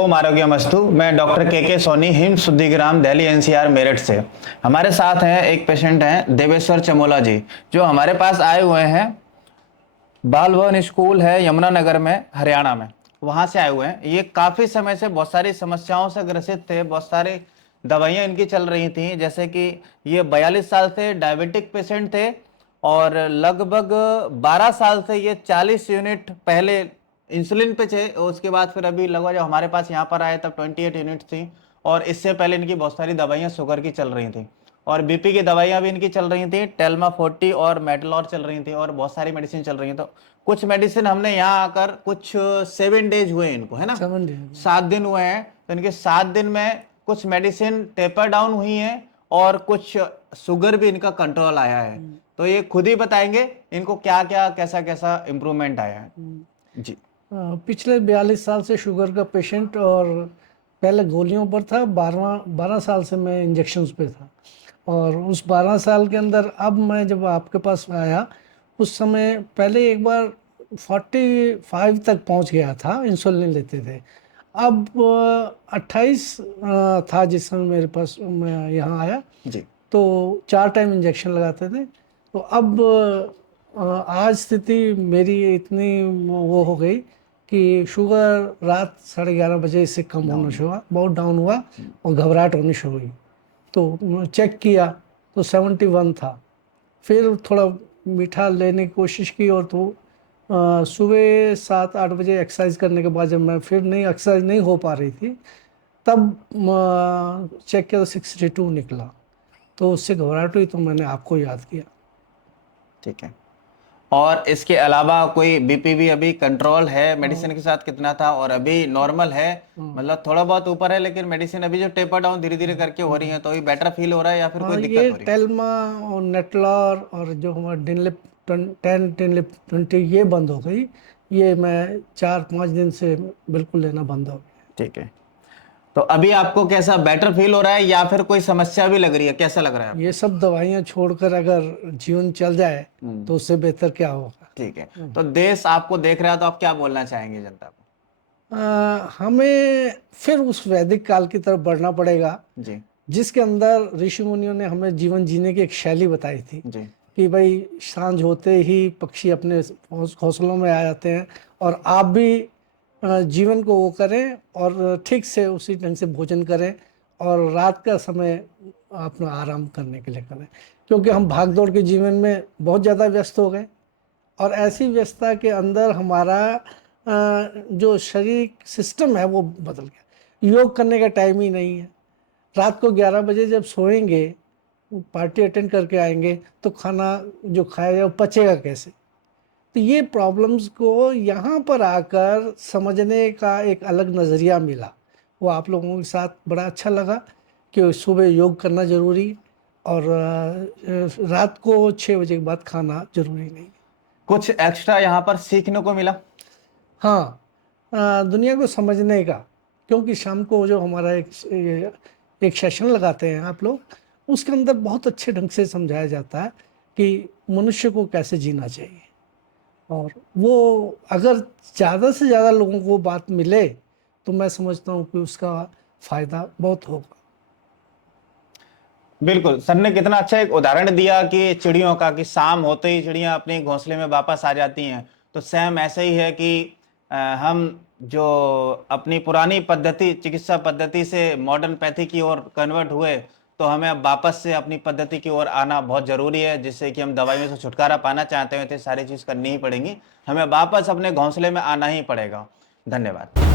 ओम आरोग्यमस्तु। मैं डॉक्टर के Soni, him शुद्धिग्राम, Delhi NCR Meerut से। हमारे साथ हैं एक पेशेंट हैं देवेश्वर चमोला जी, जो हमारे पास आए हुए हैं। बाल भवन स्कूल है यमुनानगर में, हरियाणा में, वहां से आए हुए हैं। ये काफी समय से बहुत सारी समस्याओं से ग्रसित थे, बहुत सारी दवाइयां इनकी चल रही थी। जैसे कि ये 42 साल से डायबिटिक पेशेंट थे और लगभग 12 साल से ये 40 यूनिट पहले इंसुलिन पे थे। उसके बाद फिर अभी लगभग जब हमारे पास यहाँ पर आए तब 28 यूनिट थी। और इससे पहले इनकी बहुत सारी दवाइयाँ शुगर की चल रही थी और बीपी की दवाइयाँ भी इनकी चल रही थी, टेल्मा 40 और मेटलॉर चल रही थी और बहुत सारी मेडिसिन चल रही थी। तो कुछ मेडिसिन हमने यहाँ आकर कुछ 7 डेज हुए इनको, है ना, 7 दिन हुए हैं। तो इनके 7 दिन में कुछ मेडिसिन टेपर डाउन हुई है और कुछ शुगर भी इनका कंट्रोल आया है। तो ये खुद ही बताएंगे इनको क्या क्या कैसा कैसा इम्प्रूवमेंट आया है जी। पिछले 42 साल से शुगर का पेशेंट और पहले गोलियों पर था। 12 साल से मैं इंजेक्शन्स पे था और उस 12 साल के अंदर अब मैं जब आपके पास आया उस समय पहले एक बार 45 तक पहुंच गया था, इंसुलिन लेते थे। अब 28 था जिस समय मेरे पास मैं यहाँ आया जी। तो 4 टाइम इंजेक्शन लगाते थे। तो अब आज स्थिति मेरी इतनी वो हो गई कि शुगर रात 11:30 बजे से कम होना शुरू हुआ, बहुत डाउन हुआ और घबराहट होनी शुरू हुई। तो चेक किया तो 71 था। फिर थोड़ा मीठा लेने की कोशिश की और तो सुबह 7-8 बजे एक्सरसाइज करने के बाद जब मैं फिर नहीं एक्सरसाइज नहीं हो पा रही थी तब चेक किया तो 62 निकला। तो उससे घबराहट हुई तो मैंने आपको याद किया। ठीक है। और इसके अलावा कोई बीपी भी अभी कंट्रोल है? मेडिसिन के साथ कितना था और अभी नॉर्मल है? मतलब थोड़ा बहुत ऊपर है लेकिन मेडिसिन अभी जो टेपर डाउन धीरे धीरे करके हो रही है तो ये बेटर फील हो रहा है या फिर कोई दिक्कत ये हो रही है? टेल्मा और नेटलॉर और जो हमारा डिनलिप 10 डिनलिप 20 ये बंद हो गई। ये मैं 4-5 दिन से बिल्कुल लेना बंद हो गया। ठीक है। तो अभी आपको कैसा बेटर फील हो रहा है या फिर कोई समस्या भी लग रही है? कैसा लग रहा है आपको? ये सब दवाइयाँ छोड़कर अगर जीवन चल जाए तो उससे बेहतर क्या होगा। ठीक है। तो देश आपको देख रहा है तो आप क्या बोलना चाहेंगे जनता को? हमें फिर उस वैदिक काल की तरफ बढ़ना पड़ेगा जी जिसके अंदर ऋषि मुनियों ने हमें जीवन जीने की एक शैली बताई थी जी कि भाई सांझ होते ही पक्षी अपने घोंसलों में आ जाते हैं और आप भी जीवन को वो करें और ठीक से उसी ढंग से भोजन करें और रात का समय अपना आराम करने के लिए करें, क्योंकि हम भागदौड़ के जीवन में बहुत ज़्यादा व्यस्त हो गए और ऐसी व्यस्तता के अंदर हमारा जो शरीर सिस्टम है वो बदल गया। योग करने का टाइम ही नहीं है। रात को 11 बजे जब सोएंगे, पार्टी अटेंड करके आएंगे तो खाना जो खाया जाए वो पचेगा कैसे। तो ये प्रॉब्लम्स को यहाँ पर आकर समझने का एक अलग नज़रिया मिला, वो आप लोगों के साथ बड़ा अच्छा लगा कि सुबह योग करना ज़रूरी और रात को 6 बजे के बाद खाना ज़रूरी नहीं। कुछ एक्स्ट्रा यहाँ पर सीखने को मिला? हाँ, दुनिया को समझने का, क्योंकि शाम को जो हमारा एक सेशन लगाते हैं आप लोग, उसके अंदर बहुत अच्छे ढंग से समझाया जाता है कि मनुष्य को कैसे जीना चाहिए और वो अगर ज़्यादा से ज़्यादा लोगों को वो बात मिले तो मैं समझता हूँ कि उसका फ़ायदा बहुत होगा। बिल्कुल, सर ने कितना अच्छा एक उदाहरण दिया कि चिड़ियों का, कि शाम होते ही चिड़ियां अपने घोंसले में वापस आ जाती हैं। तो सेम ऐसे ही है कि हम जो अपनी पुरानी पद्धति, चिकित्सा पद्धति से मॉडर्न पैथी की ओर कन्वर्ट हुए, तो हमें अब वापस से अपनी पद्धति की ओर आना बहुत जरूरी है। जिससे कि हम दवाइयों से छुटकारा पाना चाहते हैं तो सारी चीज करनी ही पड़ेंगी, हमें वापस अपने घोंसले में आना ही पड़ेगा। धन्यवाद।